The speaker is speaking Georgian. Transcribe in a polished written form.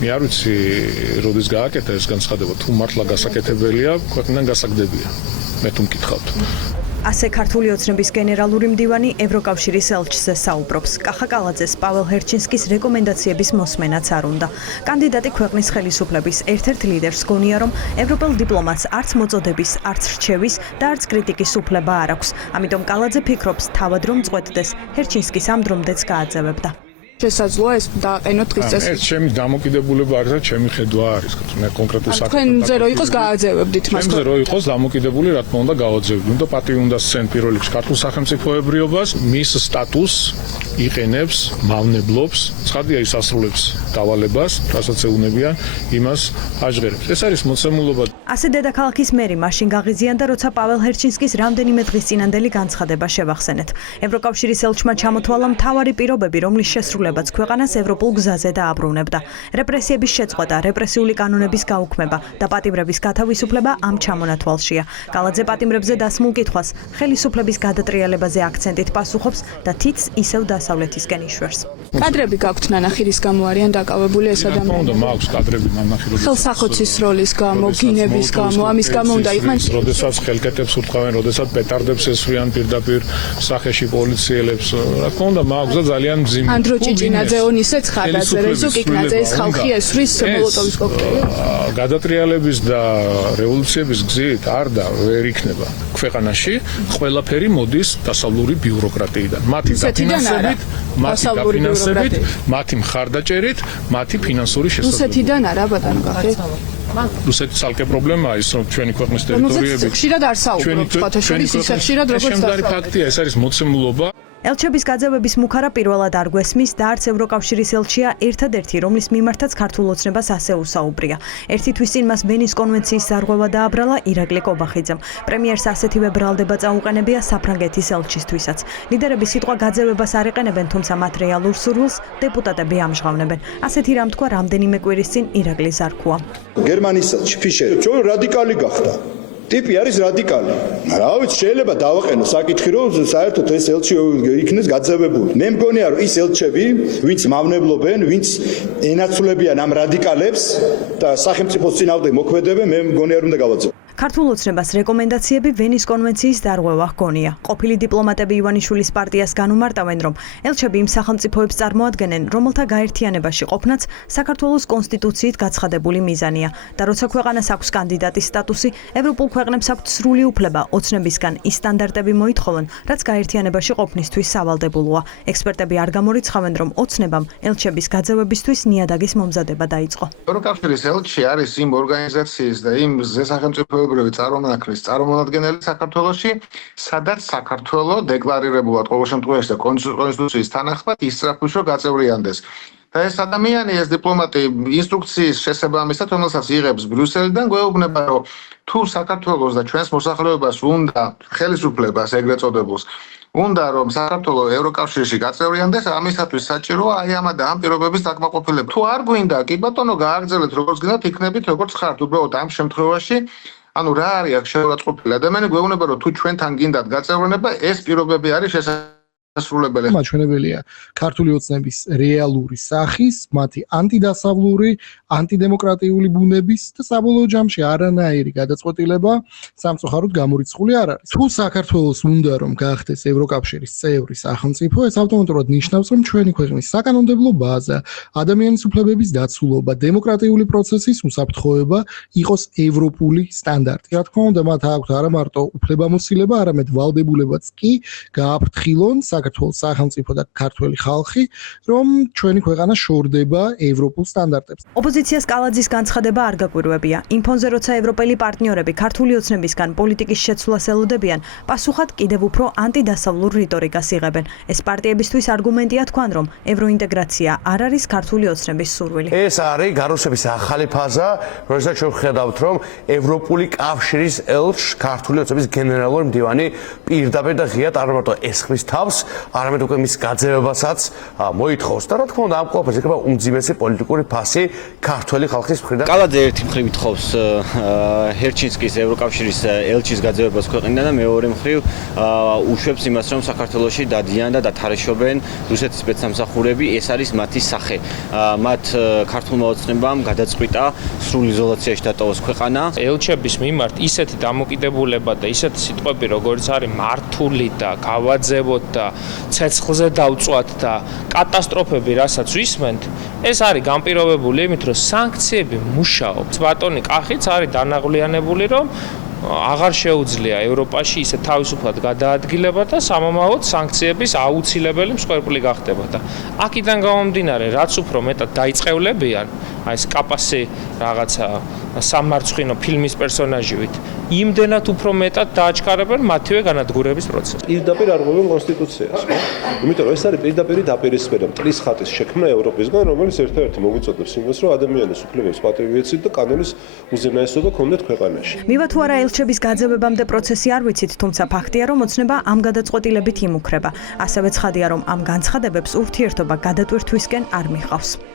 მე არ ვიცი როდის გააკეთა ეს განცხადება, თუ მართლა გასაკეთებელია, ქვეყნიდან გასაგდებია. მე თუ მკითხავთ. ასე ქართული ოცნების გენერალური მდივანი ევროკავშირის ელჩზე საუბრობს. კახა კალაძეს პაվել ჰერჩინსკის რეკომენდაციების მოსმენაც არ უნდა. კანდიდატი ქვეყნის ხელისუფლების ერთ-ერთ ლიდერს გონია, რომ ევროპელ დიპლომატს არც მოწოდების, არც რჩევის და არც კრიტიკის უფლება არ აქვს. ამიტომ კალაძე ფიქრობს, თავად რომ წყვეტდეს, ჰერჩინსკის ამ დრომდეც გააძევებდა. შესაძლოა ეს დააყენოთ დღის წესრიგში. ეს ჩემი დამოკიდებულება არის და ჩემი ხედვა არის, მე კონკრეტულ საკითხს. თქვენზე რო იყოს გააძევებდით მას. ჩემზე რო იყოს დამოკიდებული, რა თქმა უნდა, გავაძევდი. და პატივი უნდა სცენ პირველ რიგში ქართულ სახელმწიფოებრიობას, მის სტატუსს იყენებს, მავნებლობს, ცხადია ის ასრულებს დავალებას, რასაც ეუნებიან, იმას აჟღერებს. ეს არის მოცემულობა. ასე დედაქალაქის მერი მაშინ გაღიზიანდა, როცა პაվել ჰერჩინსკის რამდენიმე დღის წინანდელი განცხადება შევახსენეთ. ევროკავშირის ელჩმა ჩამოთვალა მთავარი პირობები, რომლის შესრულებაც ქვეყანას ევროპულ გზაზე დააბრუნებდა. რეპრესიების შეწყვეტა, რეპრესიული კანონების გაუქმება და პატიმრების გათავისუფლება ამ ჩამონათვალშია. კალაძე პატიმრებზე დასმულ კითხვას ხელისუფლების გადატრიალებაზე აქცენტით პასუხობს და თითს ისევ დასავლეთისკენ იშვერს. კადრები გაქვთ ნანახი, რის გამო არიან დაკავებული ეს ადამიანები? მაქვს კადრები ნანახი, ხელსახოცის როლის გამო, გინების გამო, ამის გამო უნდა იყვნენ. როდესაც ხელკეთებს ურტყავენ, როდესაც პეტარდებს ესვრიან პირდაპირ სახეში პოლიციელებს, რა თქმა უნდა, მაქვს და ძალიან მძიმე. ანდრო ჭიჭინაძეონ ისეც ხარდაზე, რეზო კიკნაძე ეს ხალხი ესვრის მოლოტოვის კოქტეილი. გადატრიალების და რევოლუციების გზით არ და ვერ იქნება. ქვეყანაში ყველაფერი მოდის დასავლური ბიუროკრატიიდან. მათი დაფინანსებით, მათი მხარდაჭერით, მათი ფინანსური შესაძლებლობით. რუსეთიდან არა, ბატონო გახეთ. რუსეთის ცალკე პრობლემაა ის, რომ ჩვენი ქვეყნის ტერიტორიები ხშირად არ საუბრობთ, სხვათა შორის ისე ხშირად როგორც შემდგარი ფაქტია, ეს არის მოცემულობა. ელჩების გაძევების მუხარა პირველად არ გვესმის და არც ევროკავშირის ელჩია ერთადერთი, რომლის მიმართაც ქართულ ოცნებას ასე უსაუბრია. ერთი თვის წინ მას ვენის კონვენციის ზარღვევა დააბრალა ირაკლი კობახიძემ. პრემიერს ასეთივე ბრალდება წაუყენებია საფრანგეთის ელჩისთვისაც. ლიდერები სიტყვა გაძევებას არ იყენებენ, თუმცა მათ რეალურ სურვილს დეპუტატები ამჟღავნებენ. ასეთი რამ თქვა რამდენიმე კვირის წინ ირაკლი ზარქუა. გერმანიის ელჩი ფიშერი ჩვენ რადიკალი გახდა. ტიპი არის რადიკალი. რა ვიცი, შეიძლება დავაყენო საკითხი, რომ საერთოდ ეს ელჩი იქნეს გაძევებული. მე მგონია, რომ ის ელჩები, ვინც მავნებლობენ, ვინც ენაცვლებიან ამ რადიკალებს და სახელმწიფოს წინააღმდეგ მოქმედებენ, მე მგონია, რომ უნდა გავაძევო. ქართულ ოცნებას რეკომენდაციები ვენის კონვენციის დარღვევა ჰგონია. ყოფილი დიპლომატები ივანიშვილის პარტიას განუმარტავენ, რომ ელჩები იმ სახელმწიფოებს წარმოადგენენ, რომელთა გაერთიანებაში ყოფნაც საქართველოს კონსტიტუციით გაცხადებული მიზანია და როცა ქვეყანას აქვს კანდიდატის სტატუსი, ევროპულ ქვეყნებს აქვთ სრული უფლება ოცნებისგან ის სტანდარტები მოითხოვონ, რაც გაერთიანებაში ყოფნისთვის სავალდებულოა. ექსპერტები არ გამორიცხავენ, რომ ოცნებამ ელჩების გაძევებისთვის ნიადაგის მომზადება დაიწყო. ევროკავშირის ელჩი არის იმ ორგანიზაციის და იმ სახელმწიფოებრივი წარმომადგენლის წარმომადგენელი საქართველოში, სადაც საქართველო დეკლარირებულად ყოველ შემთხვევაში და კონსტიტუციის თანახმად ისწრაფვის რომ გაწევრიანდეს. და ეს ადამიანი, ეს დიპლომატი ინსტრუქციის შესაბამისად, რომელსაც იღებს ბრიუსელიდან, გვეუბნება, რომ თუ საქართველოს და ჩვენს მოსახლეობას უნდა ხელისუფლებას ეგრეთ წოდებულს უნდა რომ საქართველო ევროკავშირში გაწევრიანდეს, ამისათვის საჭიროა აი ამ და ამ პირობების დაკმაყოფილება. თუ არ გვინდა, კი ბატონო, გააგრძელეთ როგორც გინდათ, იქნებით როგორც ხართ. უბრალოდ ამ შემთხვევაში ანუ რა არის აქ შეურაცხყოფილი ადამიანი, გვეუბნება, რომ თუ ჩვენთან გინდათ გაწევრიანება, ეს პირობები არის შესაძლებელი. მაჩვენებელია ქართული ოცნების რეალური სახის, მათი ანტიდასავლური, ანტიდემოკრატიული ბუნების და საბოლოო ჯამში არანაირი გადაწყვეტილება სამწუხაროდ გამორიცხული არ არის. თუ საქართველოს უნდა რომ გახდეს ევროკავშირის წევრი სახელმწიფო, ეს ავტომატურად ნიშნავს, რომ ჩვენი ქვეყნის საკანონმდებლო ბაზა, ადამიანის უფლებების დაცულობა, დემოკრატიული პროცესის უსაფრთხოება იყოს ევროპული სტანდარტი. რა თქმა უნდა, მათ აქვთ არა მარტო უფლებამოსილება, არამედ ვალდებულებაც კი გააფრთხილონ საქართველოს სახელმწიფო და ქართველი ხალხი, რომ ჩვენი ქვეყანა შორდება ევროპულ სტანდარტებს. ოპოზიციას კალაძის განცხადება არ გაკვირვებია. იმ ფონზე, როცა ევროპელი პარტნიორები ქართული ოცნებისგან პოლიტიკის შეცვლას ელოდებიან, პასუხად კიდევ უფრო ანტიდასავლურ რიტორიკას იღებენ. ეს პარტიებისთვის არგუმენტია თქვან, რომ ევროინტეგრაცია არ არის ქართული ოცნების სურვილი. ეს არის გარუსების ახალი ფაზა, როდესაც ჩვენ ხედავთ, რომ ევროპული კავშირის ელჩს ქართული ოცნების გენერალური მდივანი პირდაპირ და ღიად არ მარტო ესხმის თავს, არამედ უკვე მის გაძევებასაც მოითხოვს და რა თქმა უნდა ამ ყველაფერს ეკება უმძიმესი პოლიტიკური ფასი ქართველი ხალხის მხრიდან. კალაძე ერთი მხრივ ითხოვს ჰერჩინსკის ევროკავშირის ელჩის გაძევებას ქვეყნიდან და მეორე მხრივ უშვებს იმას, რომ საქართველოში დადიან და დათარეშობენ რუსეთის სპეცსამსახურები, ეს არის მათი სახე. მათ ქართულმა ოცნებამ გადაწყვიტა სრულ იზოლაციაში დატოვოს ქვეყანა. ელჩების მიმართ ისეთი დამოკიდებულება და ისეთი სიტყვები, როგორც არის მართული და გავაძევოთ და ცეცხლზე დავწვათ და კატასტროფები, რასაც ვისმენთ, ეს არის განპირობებული იმით, რომ სანქციები მუშაობს. ბატონი კახიც არის დანაღვლიანებული, რომ აღარ შეუძლია ევროპაში ისე თავისუფლად გადაადგილება და სამომავლოდ სანქციების აუცილებელი მსხვერპლი გახდება და აქედან გამომდინარე, რაც უფრო მეტად დაიწყევლებიან, აი ეს კაპასი რაღაცა სამარცხვინო ფილმის პერსონაჟივით, იმდენად უფრო მეტად დააჩქარებენ მათივე განადგურების პროცესს. პირდაპირ არღვევენ კონსტიტუციას, ხო? იმიტომ რომ ეს არის პირდაპირი დაპირისპირება მტრის ხატის შექმნა ევროპისგან, რომელიც ერთ-ერთი მოგვიწოდებს იმას, რომ ადამიანის უფლებებს პატივი ეცით და კანონის უზენაესობა ქონდეთ ქვეყანაში. მივა თუ არა ელჩების გაძევებამდე პროცესი არ ვიცით, თუმცა ფაქტია, რომ ოცნება ამ გადაწყვეტილებით იმუქრება. ასევე ცხადია, რომ ამ განცხადებებს ურთიერთობა გადატვირთვისკენ არ მიყავს.